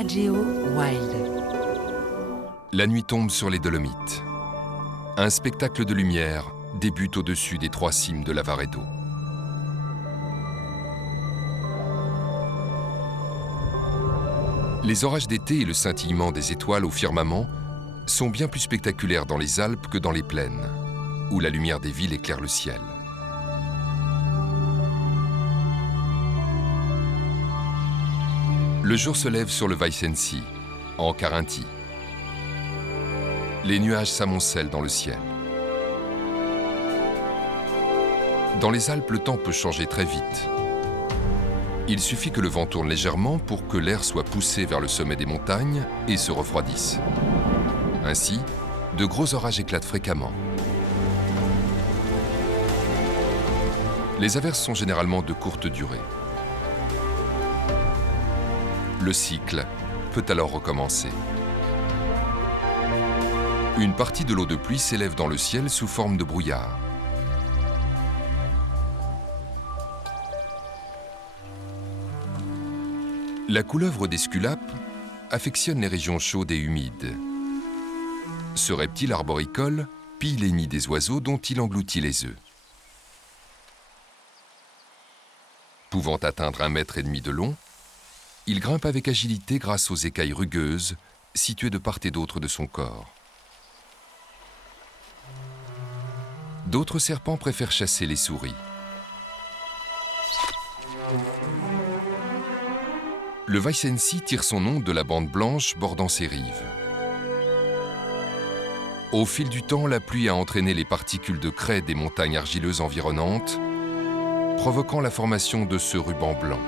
Nat Geo Wild. La nuit tombe sur les Dolomites. Un spectacle de lumière débute au-dessus des 3 cimes de Lavaredo. Les orages d'été et le scintillement des étoiles au firmament sont bien plus spectaculaires dans les Alpes que dans les plaines, où la lumière des villes éclaire le ciel. Le jour se lève sur le Weissensee, en Carinthie. Les nuages s'amoncellent dans le ciel. Dans les Alpes, le temps peut changer très vite. Il suffit que le vent tourne légèrement pour que l'air soit poussé vers le sommet des montagnes et se refroidisse. Ainsi, de gros orages éclatent fréquemment. Les averses sont généralement de courte durée. Le cycle peut alors recommencer. Une partie de l'eau de pluie s'élève dans le ciel sous forme de brouillard. La couleuvre d'Esculape affectionne les régions chaudes et humides. Ce reptile arboricole pille les nids des oiseaux dont il engloutit les œufs. Pouvant atteindre 1,5 mètre de long, il grimpe avec agilité grâce aux écailles rugueuses situées de part et d'autre de son corps. D'autres serpents préfèrent chasser les souris. Le Weissensee tire son nom de la bande blanche bordant ses rives. Au fil du temps, la pluie a entraîné les particules de craie des montagnes argileuses environnantes, provoquant la formation de ce ruban blanc.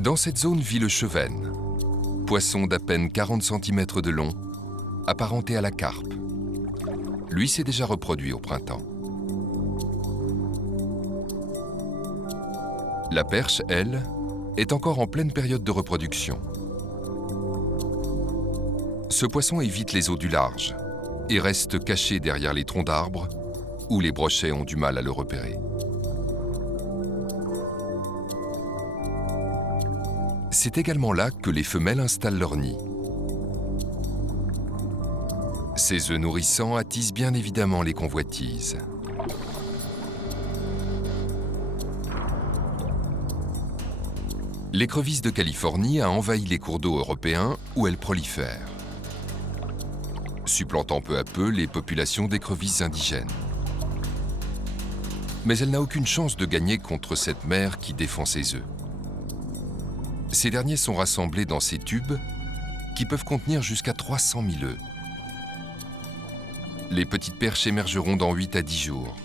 Dans cette zone vit le chevenne, poisson d'à peine 40 cm de long, apparenté à la carpe. Lui s'est déjà reproduit au printemps. La perche, elle, est encore en pleine période de reproduction. Ce poisson évite les eaux du large et reste caché derrière les troncs d'arbres où les brochets ont du mal à le repérer. C'est également là que les femelles installent leur nid. Ces œufs nourrissants attisent bien évidemment les convoitises. L'écrevisse de Californie a envahi les cours d'eau européens où elle prolifère, supplantant peu à peu les populations d'écrevisses indigènes. Mais elle n'a aucune chance de gagner contre cette mer qui défend ses œufs. Ces derniers sont rassemblés dans ces tubes qui peuvent contenir jusqu'à 300 000 œufs. Les petites perches émergeront dans 8 à 10 jours.